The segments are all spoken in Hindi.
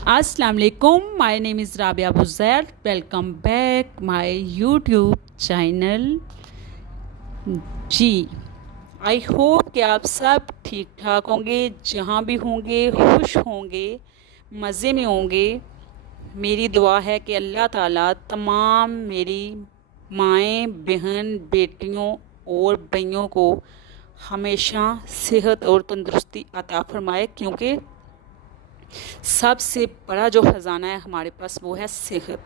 अस्सलाम वालेकुम, my name is Rabia Buzair. Welcome back my YouTube channel. जी, आई होप कि आप सब ठीक ठाक होंगे, जहाँ भी होंगे खुश होंगे, मज़े में होंगे। मेरी दुआ है कि अल्लाह ताला तमाम मेरी माएँ, बहन, बेटियों और भाइयों को हमेशा सेहत और तंदुरुस्ती अता फ़रमाए, क्योंकि सबसे बड़ा जो ख़जाना है हमारे पास वो है सेहत।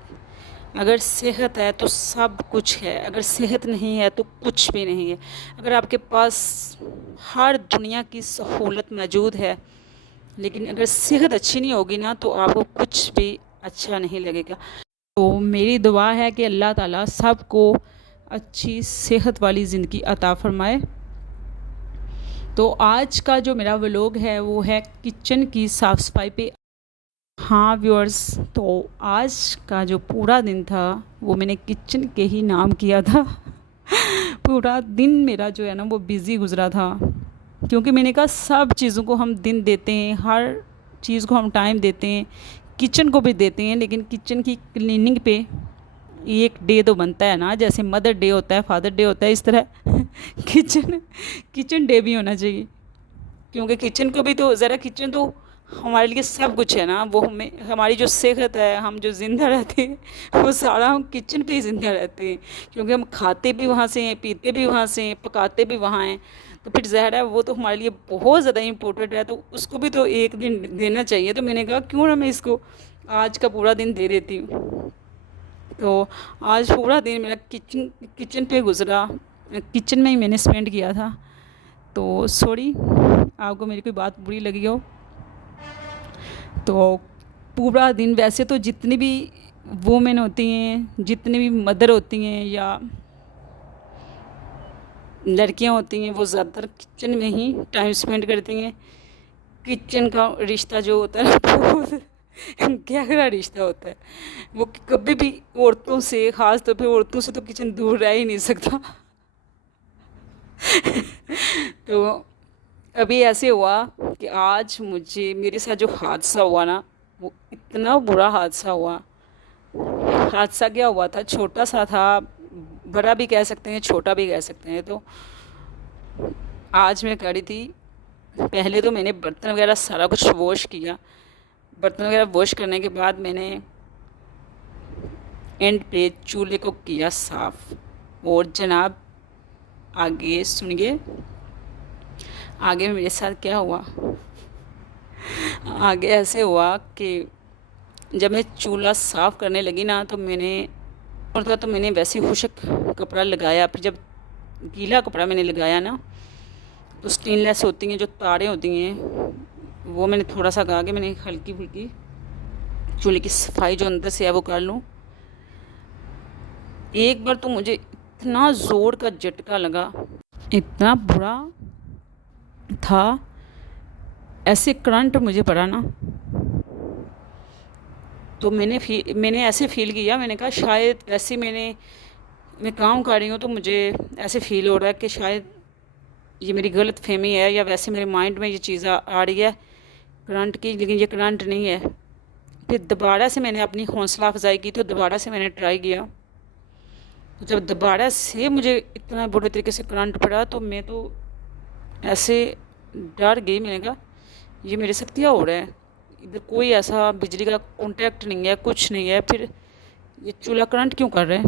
अगर सेहत है तो सब कुछ है, अगर सेहत नहीं है तो कुछ भी नहीं है। अगर आपके पास हर दुनिया की सहूलत मौजूद है, लेकिन अगर सेहत अच्छी नहीं होगी ना तो आपको कुछ भी अच्छा नहीं लगेगा। तो मेरी दुआ है कि अल्लाह ताला सबको अच्छी सेहत वाली ज़िंदगी अता फ़रमाए। तो आज का जो मेरा व्लॉग है वो है किचन की साफ़ सफाई पे। हाँ व्यूअर्स, तो आज का जो पूरा दिन था वो मैंने किचन के ही नाम किया था। पूरा दिन मेरा जो है ना वो बिज़ी गुज़रा था, क्योंकि मैंने कहा सब चीज़ों को हम दिन देते हैं, हर चीज़ को हम टाइम देते हैं, किचन को भी देते हैं, लेकिन किचन की क्लीनिंग पे एक डे तो बनता है ना। जैसे मदर डे होता है, फादर डे होता है, इस तरह किचन किचन डे भी होना चाहिए, क्योंकि किचन को भी तो ज़रा, किचन तो हमारे लिए सब कुछ है ना। वो हमें, हमारी जो सेहत है, हम जो ज़िंदा रहते हैं वो सारा हम किचन पे ही ज़िंदा रहते हैं, क्योंकि हम खाते भी वहाँ से हैं, पीते भी वहाँ से हैं, पकाते भी वहाँ हैं। तो फिर ज़ाहिर है वो तो हमारे लिए बहुत ज़्यादा इम्पोर्टेंट है, तो उसको भी तो एक दिन देना चाहिए। तो मैंने कहा क्यों ना मैं इसको आज का पूरा दिन दे देती हूँ। तो आज पूरा दिन मेरा किचन किचन पे गुज़रा, किचन में ही मैंने स्पेंड किया था। तो सॉरी आपको मेरी कोई बात बुरी लगी हो। तो पूरा दिन, वैसे तो जितनी भी वुमेन होती हैं, जितनी भी मदर होती हैं या लड़कियां होती हैं, वो ज़्यादातर किचन में ही टाइम स्पेंड करती हैं। किचन का रिश्ता जो होता है बहुत गहरा रिश्ता होता है। वो कभी भी औरतों से, ख़ास तौर पे औरतों से तो किचन दूर रह ही नहीं सकता। तो अभी ऐसे हुआ कि आज मुझे, मेरे साथ जो हादसा हुआ ना, वो इतना बुरा हादसा हुआ। हादसा क्या हुआ था, छोटा सा था, बड़ा भी कह सकते हैं, छोटा भी कह सकते हैं। तो आज मैं करी थी, पहले तो मैंने बर्तन वगैरह सारा कुछ वॉश किया। बर्तन वगैरह वॉश करने के बाद मैंने एंड पे चूल्हे को किया साफ़। और जनाब आगे सुनिए, आगे मेरे साथ क्या हुआ। आगे ऐसे हुआ कि जब मैं चूल्हा साफ़ करने लगी ना, तो मैंने, और था तो मैंने वैसे ही खुशक कपड़ा लगाया। फिर जब गीला कपड़ा मैंने लगाया ना, तो स्टेनलेस होती हैं जो तारें होती हैं, वो मैंने थोड़ा सा गा के मैंने हल्की फुल्की चूल्हे की सफाई जो अंदर से है वो कर लूँ। एक बार तो मुझे इतना ज़ोर का झटका लगा, इतना बुरा था, ऐसे करंट मुझे पड़ा ना। तो मैंने ऐसे फ़ील किया, मैंने कहा शायद वैसे मैं काम कर रही हूँ तो मुझे ऐसे फ़ील हो रहा है कि शायद ये मेरी गलत फहमी है, या वैसे मेरे माइंड में ये चीज़ आ रही है करंट की, लेकिन ये करंट नहीं है। फिर दोबारा से मैंने अपनी हौसला अफजाई की, तो दोबारा से मैंने ट्राई किया। तो जब दोबारा से मुझे इतना बुरे तरीके से करंट पड़ा, तो मैं तो ऐसे डर गई। मैंने कहा ये मेरे साथ क्या हो रहा है, इधर कोई ऐसा बिजली का कॉन्टैक्ट नहीं है, कुछ नहीं है, फिर ये चूल्हा करंट क्यों कर रहा है।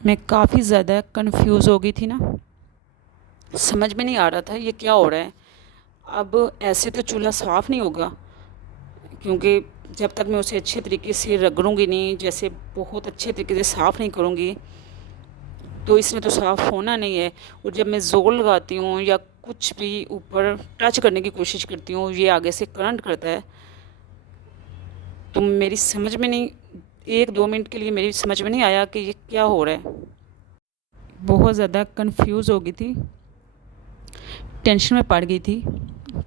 मैं काफ़ी ज़्यादा कंफ्यूज हो गई थी ना, समझ में नहीं आ रहा था ये क्या हो रहा है। अब ऐसे तो चूल्हा साफ़ नहीं होगा, क्योंकि जब तक मैं उसे अच्छे तरीके से रगड़ूंगी नहीं, जैसे बहुत अच्छे तरीके से साफ़ नहीं करूँगी, तो इसमें तो साफ़ होना नहीं है। और जब मैं ज़ोर लगाती हूँ या कुछ भी ऊपर टच करने की कोशिश करती हूँ, ये आगे से करंट करता है। तो मेरी समझ में नहीं, 1-2 मिनट के लिए मेरी समझ में नहीं आया कि ये क्या हो रहा है। बहुत ज़्यादा कंफ्यूज हो गई थी, टेंशन में पड़ गई थी।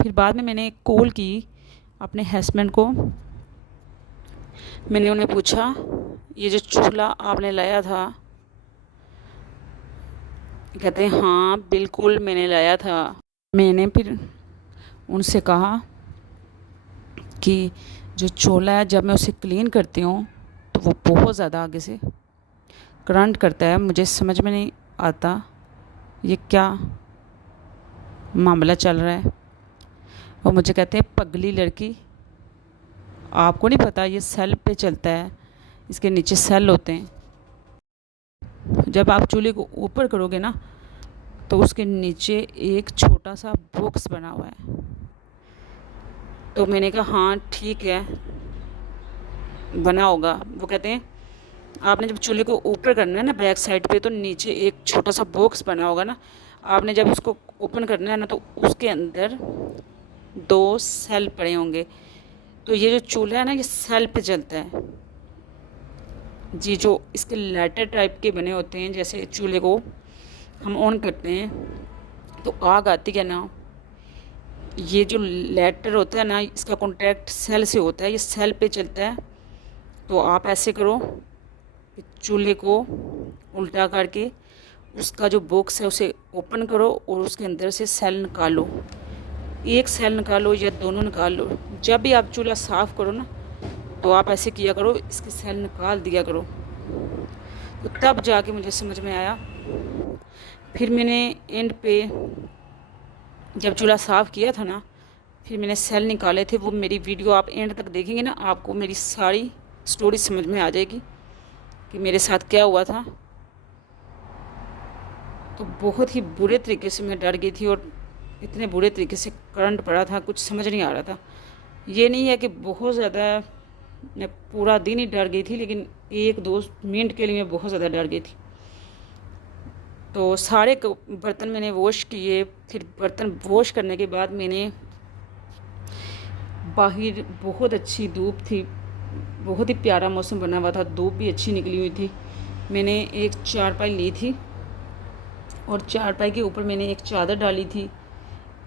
फिर बाद में मैंने कॉल की अपने हस्बैंड को। मैंने उन्हें पूछा ये जो चूल्हा आपने लाया था, कहते हैं हाँ बिल्कुल मैंने लाया था। मैंने फिर उनसे कहा कि जो चूल्हा है जब मैं उसे क्लीन करती हूँ तो वो बहुत ज़्यादा आगे से करंट करता है। मुझे समझ में नहीं आता ये क्या मामला चल रहा है। वो मुझे कहते हैं पगली लड़की, आपको नहीं पता ये सेल पे चलता है, इसके नीचे सेल होते हैं। जब आप चूल्हे को ऊपर करोगे ना तो उसके नीचे एक छोटा सा बॉक्स बना हुआ है। तो मैंने कहा हाँ ठीक है बना होगा। वो कहते हैं आपने जब चूल्हे को ऊपर करना है ना बैक साइड पे, तो नीचे एक छोटा सा बॉक्स बना होगा ना, आपने जब उसको ओपन करना है ना तो उसके अंदर 2 सेल पड़े होंगे। तो ये जो चूल्हा है ना ये सेल पे चलता है जी। जो इसके लैटर टाइप के बने होते हैं, जैसे चूल्हे को हम ऑन करते हैं तो आग आती है ना, ये जो लैटर होता है ना इसका कॉन्टैक्ट सेल से होता है, ये सेल पे चलता है। तो आप ऐसे करो कि चूल्हे को उल्टा करके उसका जो बॉक्स है उसे ओपन करो और उसके अंदर से सेल निकालो। एक सेल निकालो या दोनों निकाल लो। जब भी आप चूल्हा साफ़ करो ना तो आप ऐसे किया करो, इसके सेल निकाल दिया करो। तो तब जाके मुझे समझ में आया। फिर मैंने एंड पे जब चूल्हा साफ़ किया था ना, फिर मैंने सेल निकाले थे। वो मेरी वीडियो आप एंड तक देखेंगे ना, आपको मेरी सारी स्टोरी समझ में आ जाएगी कि मेरे साथ क्या हुआ था। तो बहुत ही बुरे तरीके से मैं डर गई थी और इतने बुरे तरीके से करंट पड़ा था, कुछ समझ नहीं आ रहा था। ये नहीं है कि बहुत ज़्यादा मैं पूरा दिन ही डर गई थी, लेकिन 1-2 मिनट के लिए मैं बहुत ज़्यादा डर गई थी। तो सारे बर्तन मैंने वॉश किए। फिर बर्तन वॉश करने के बाद मैंने बाहर बहुत अच्छी धूप थी, बहुत ही प्यारा मौसम बना हुआ था, धूप भी अच्छी निकली हुई थी। मैंने एक चारपाई ली थी और चारपाई के ऊपर मैंने एक चादर डाली थी।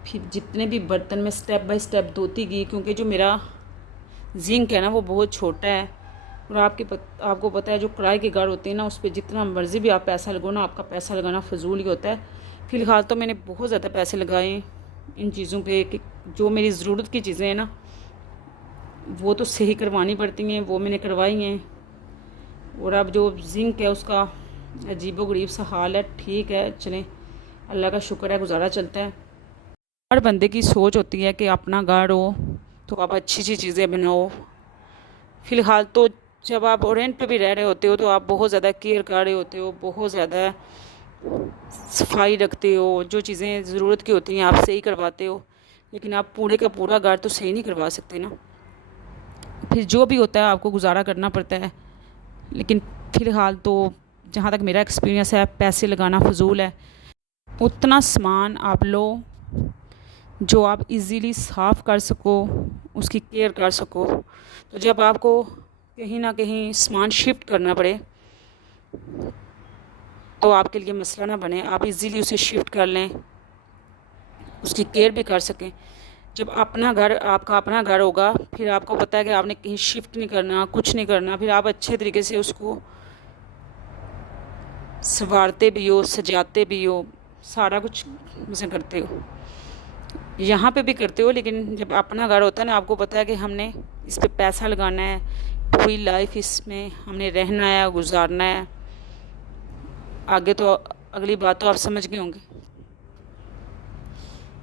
फिर जितने भी बर्तन में स्टेप बाय स्टेप धोती गई, क्योंकि जो मेरा जिंक है ना वो बहुत छोटा है और आपको पता है जो किराए के घर होते हैं ना, उस पर जितना मर्ज़ी भी आप पैसा लगो ना, आपका पैसा लगाना फजूल ही होता है। फ़िलहाल तो मैंने बहुत ज़्यादा पैसे लगाए इन चीज़ों पे कि जो मेरी ज़रूरत की चीज़ें हैं ना वो तो सही करवानी पड़ती हैं, वो मैंने करवाई हैं। और अब जो जिंक है उसका अजीबोगरीब सा हाल है। ठीक है चलें, अल्लाह का शुक्र है, गुजारा चलता है। हर बंदे की सोच होती है कि अपना घर हो तो आप अच्छी अच्छी चीज़ें बनाओ। फ़िलहाल तो जब आप रेंट पे भी रह रहे होते हो तो आप बहुत ज़्यादा केयर कर रहे होते हो, बहुत ज़्यादा सफाई रखते हो, जो चीज़ें ज़रूरत की होती हैं आप सही करवाते हो। लेकिन आप पूरे का पूरा घर तो सही नहीं करवा सकते ना। फिर जो भी होता है आपको गुजारा करना पड़ता है। लेकिन फ़िलहाल तो जहाँ तक मेरा एक्सपीरियंस है, पैसे लगाना फ़जूल है। उतना सामान आप लो जो आप इजीली साफ़ कर सको, उसकी केयर कर सको। तो जब आपको कहीं ना कहीं सामान शिफ्ट करना पड़े तो आपके लिए मसला ना बने, आप इजीली उसे शिफ्ट कर लें, उसकी केयर भी कर सकें। जब अपना घर, आपका अपना घर होगा, फिर आपको पता है कि आपने कहीं शिफ्ट नहीं करना, कुछ नहीं करना, फिर आप अच्छे तरीके से उसको संवारते भी हो, सजाते भी हो, सारा कुछ उसे करते हो, यहाँ पे भी करते हो। लेकिन जब अपना घर होता है ना, आपको पता है कि हमने इस पे पैसा लगाना है, पूरी लाइफ इसमें हमने रहना है, गुजारना है। आगे तो अगली बात तो आप समझ गए होंगे।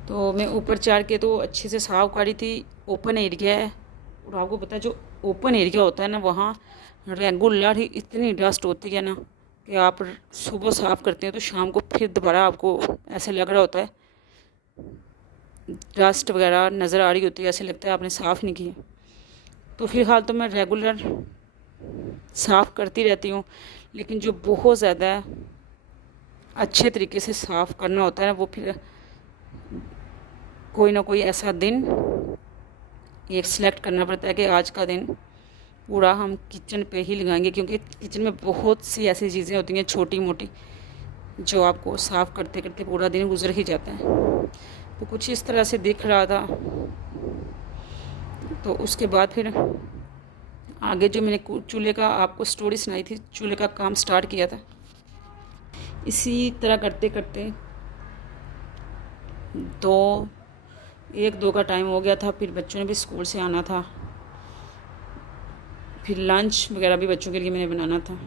तो मैं ऊपर चढ़ के तो अच्छे से साफ़ करी थी। ओपन एरिया है और आपको पता है जो ओपन एरिया होता है ना, वहाँ रेगुलर ही इतनी डस्ट होती है ना कि आप सुबह साफ़ करते हैं तो शाम को फिर दोबारा आपको ऐसे लग रहा होता है, डस्ट वगैरह नज़र आ रही होती है, ऐसे लगता है आपने साफ़ नहीं किया। तो फ़िलहाल तो मैं रेगुलर साफ़ करती रहती हूँ। लेकिन जो बहुत ज़्यादा अच्छे तरीके से साफ़ करना होता है ना, वो फिर कोई ना कोई ऐसा दिन एक सिलेक्ट करना पड़ता है कि आज का दिन पूरा हम किचन पे ही लगाएंगे, क्योंकि किचन में बहुत सी ऐसी चीज़ें होती हैं छोटी मोटी जो आपको साफ़ करते करते पूरा दिन गुजर ही जाता है। तो कुछ इस तरह से दिख रहा था। तो उसके बाद फिर आगे जो मैंने चूल्हे का आपको स्टोरी सुनाई थी, चूल्हे का काम स्टार्ट किया था। इसी तरह करते करते 1-2 का टाइम हो गया था। फिर बच्चों ने भी स्कूल से आना था। फिर लंच वगैरह भी बच्चों के लिए मैंने बनाना था।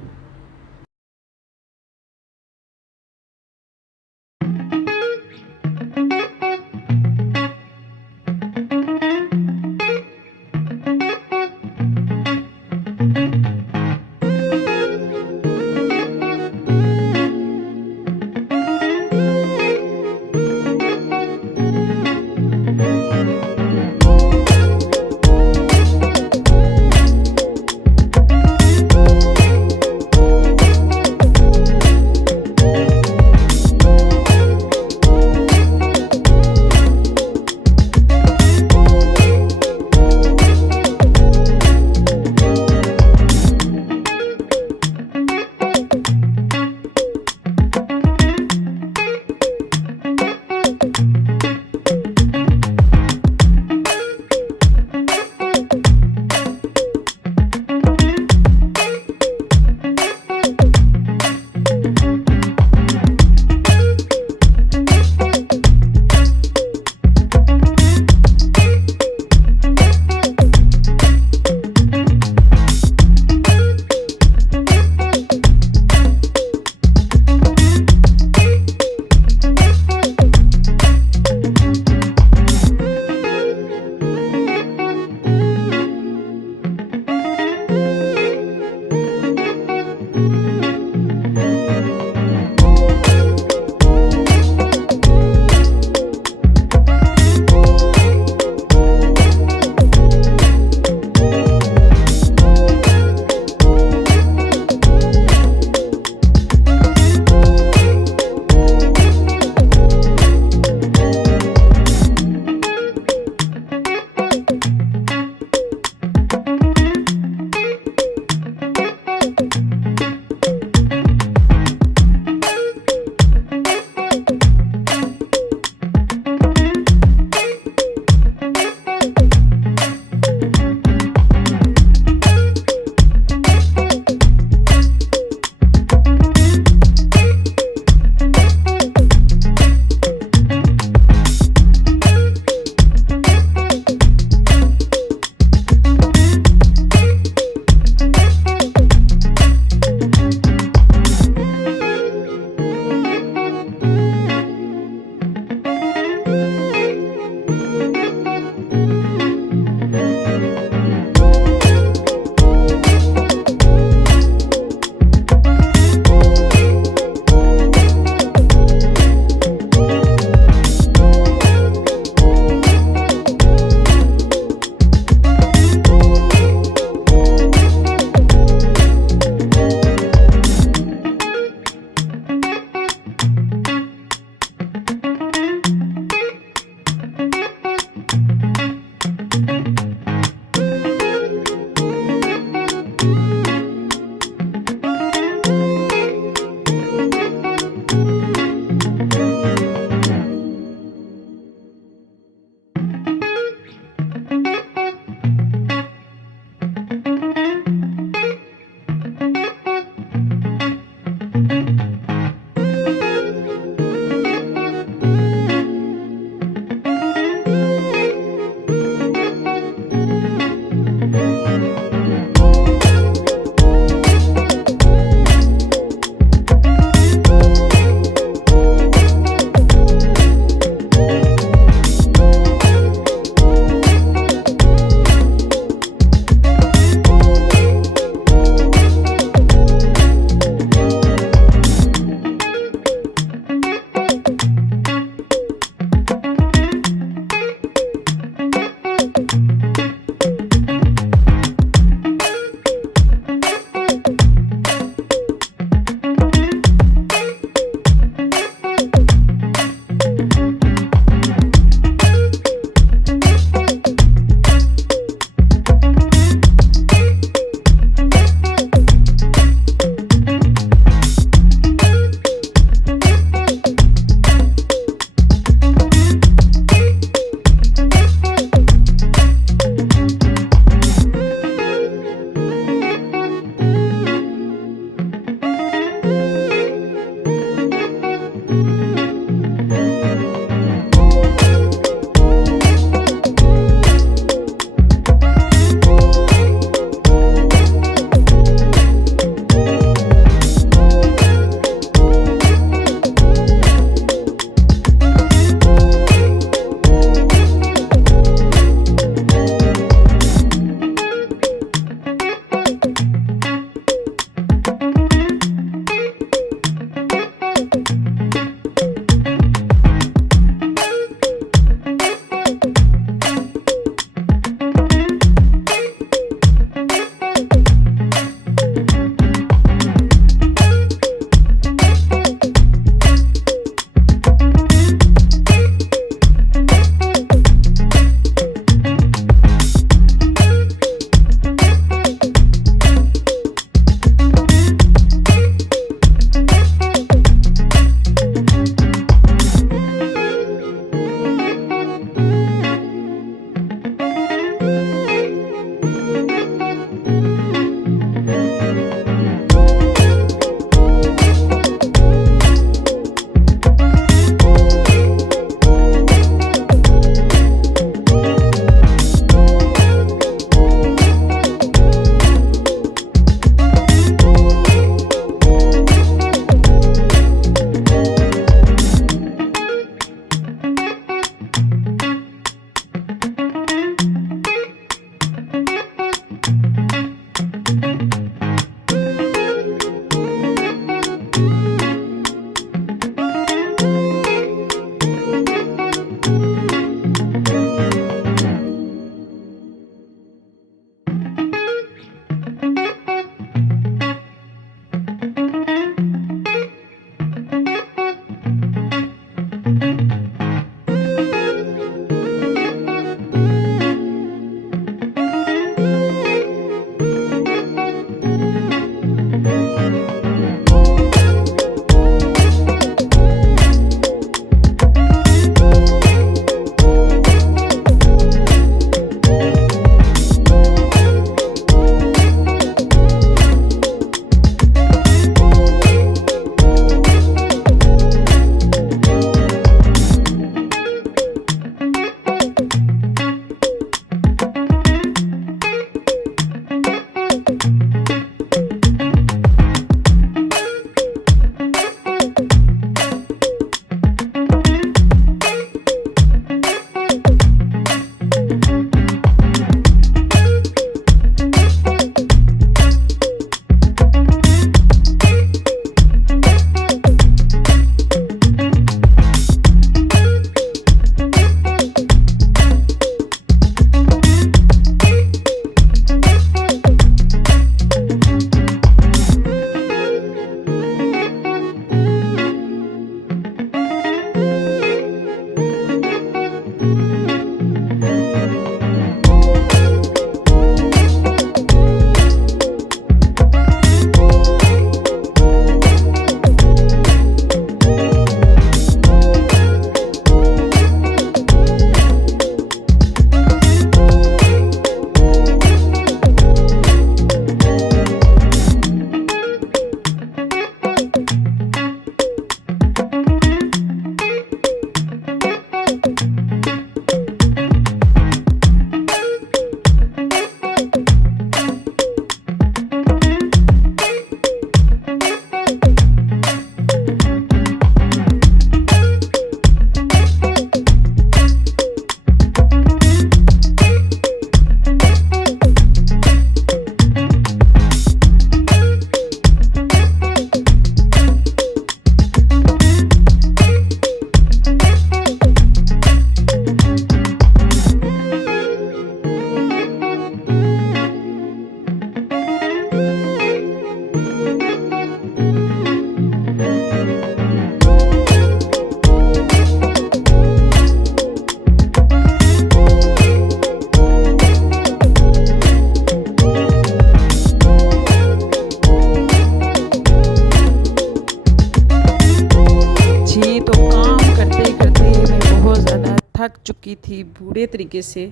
चुकी थी बुरे तरीके से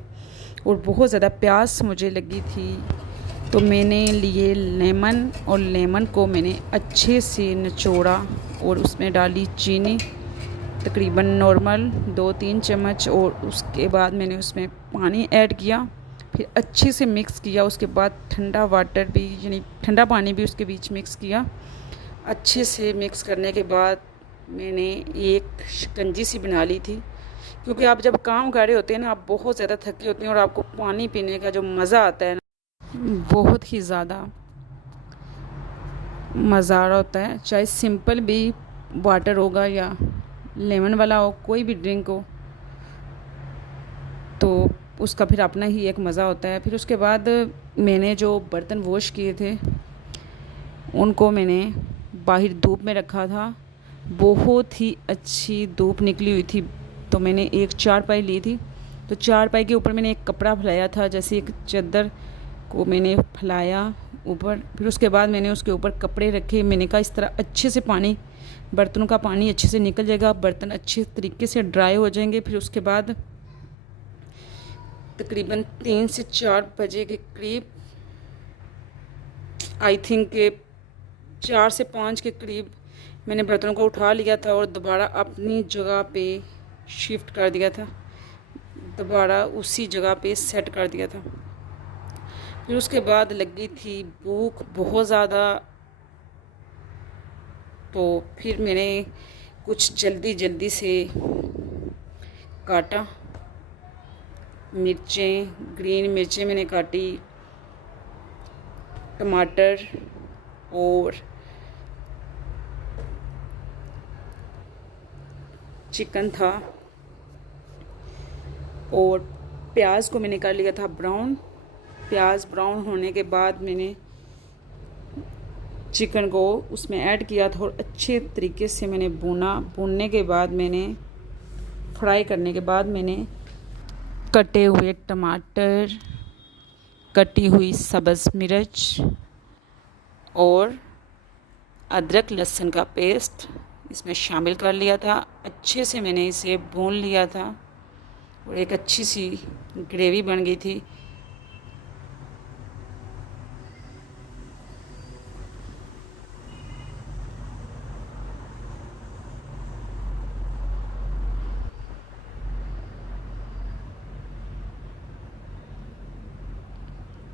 और बहुत ज़्यादा प्यास मुझे लगी थी। तो मैंने लिए लेमन और लेमन को मैंने अच्छे से निचोड़ा और उसमें डाली चीनी तकरीबन नॉर्मल 2-3 चम्मच, और उसके बाद मैंने उसमें पानी ऐड किया, फिर अच्छे से मिक्स किया। उसके बाद ठंडा वाटर भी यानी ठंडा पानी भी उसके बीच मिक्स किया। अच्छे से मिक्स करने के बाद मैंने एक शिकंजी सी बना ली थी, क्योंकि आप जब काम कर रहे होते हैं ना, आप बहुत ज़्यादा थके होते हैं और आपको पानी पीने का जो मज़ा आता है ना, बहुत ही ज़्यादा मज़ा आ रहा होता है। चाहे सिंपल भी वाटर होगा या लेमन वाला हो, कोई भी ड्रिंक हो, तो उसका फिर अपना ही एक मज़ा होता है। फिर उसके बाद मैंने जो बर्तन वॉश किए थे उनको मैंने बाहर धूप में रखा था। बहुत ही अच्छी धूप निकली हुई थी। तो मैंने एक चारपाई ली थी, तो चारपाई के ऊपर मैंने एक कपड़ा फैलाया था, जैसे एक चादर को मैंने फैलाया ऊपर। फिर उसके बाद मैंने उसके ऊपर कपड़े रखे। मैंने कहा इस तरह अच्छे से पानी, बर्तनों का पानी अच्छे से निकल जाएगा, बर्तन अच्छे तरीके से ड्राई हो जाएंगे। फिर उसके बाद तकरीबन 3 से 4 बजे के करीब, आई थिंक 4 से 5 के करीब, मैंने बर्तनों को उठा लिया था और दोबारा अपनी जगह पे शिफ्ट कर दिया था, दोबारा उसी जगह पे सेट कर दिया था। फिर उसके बाद लगी थी भूख बहुत ज़्यादा, तो फिर मैंने कुछ जल्दी से काटा। मिर्चें, ग्रीन मिर्चें मैंने काटी, टमाटर और चिकन था, और प्याज को मैंने कर लिया था ब्राउन। प्याज ब्राउन होने के बाद मैंने चिकन को उसमें ऐड किया था और अच्छे तरीके से मैंने भूनने के बाद मैंने फ्राई करने के बाद मैंने कटे हुए टमाटर, कटी हुई सब्ज़ मिर्च और अदरक लहसुन का पेस्ट इसमें शामिल कर लिया था। अच्छे से मैंने इसे भून लिया था और एक अच्छी सी ग्रेवी बन गई थी।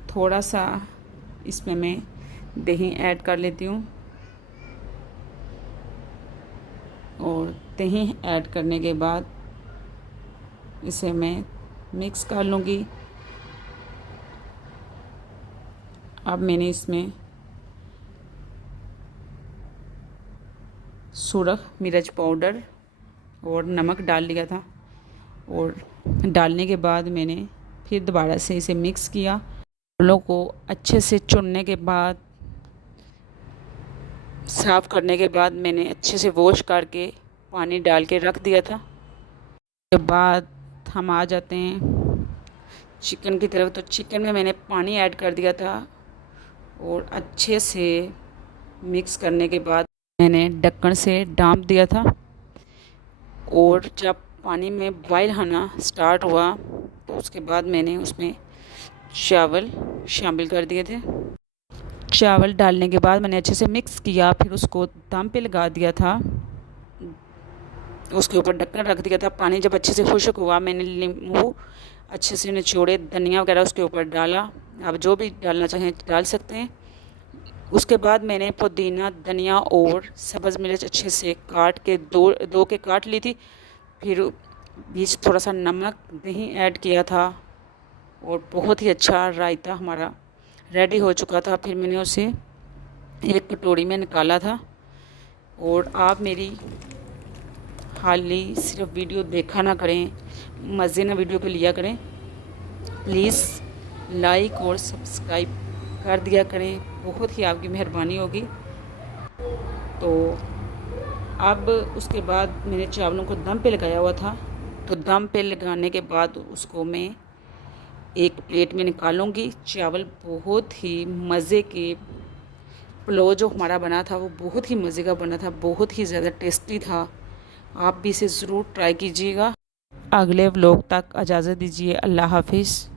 थोड़ा सा इसमें मैं दही ऐड कर लेती हूँ, और दही ऐड करने के बाद इसे मैं मिक्स कर लूँगी। अब मैंने इसमें सुरख मिर्च पाउडर और नमक डाल लिया था, और डालने के बाद मैंने फिर दोबारा से इसे मिक्स किया। चावलों को अच्छे से चुनने के बाद, साफ़ करने के बाद मैंने अच्छे से वॉश करके पानी डाल के रख दिया था। उसके बाद हम आ जाते हैं चिकन की तरफ। तो चिकन में मैंने पानी ऐड कर दिया था और अच्छे से मिक्स करने के बाद मैंने ढक्कन से ढाँप दिया था, और जब पानी में बॉयल आना स्टार्ट हुआ तो उसके बाद मैंने उसमें चावल शामिल कर दिए थे। चावल डालने के बाद मैंने अच्छे से मिक्स किया, फिर उसको दम पे लगा दिया था, उसके ऊपर ढक्कन रख दिया था। पानी जब अच्छे से खुश्क हुआ, मैंने नींबू अच्छे से निचोड़े, धनिया वगैरह उसके ऊपर डाला। आप जो भी डालना चाहें डाल सकते हैं। उसके बाद मैंने पुदीना, धनिया और सब्ज़ मिर्च अच्छे से काट के दो के काट ली थी। फिर बीच थोड़ा सा नमक, दही ऐड किया था, और बहुत ही अच्छा रायता हमारा रेडी हो चुका था। फिर मैंने उसे एक कटोरी में निकाला था। और आप मेरी खाली सिर्फ वीडियो देखा ना करें, मज़े ना वीडियो को लिया करें। प्लीज़ लाइक और सब्सक्राइब कर दिया करें, बहुत ही आपकी मेहरबानी होगी। तो अब उसके बाद मैंने चावलों को दम पे लगाया हुआ था, तो दम पे लगाने के बाद उसको मैं एक प्लेट में निकालूंगी। चावल बहुत ही मज़े के, पुलाव जो हमारा बना था वो बहुत ही मज़े का बना था, बहुत ही ज़्यादा टेस्टी था। आप भी इसे ज़रूर ट्राई कीजिएगा। अगले व्लॉग तक इजाज़त दीजिए। अल्लाह हाफिज़।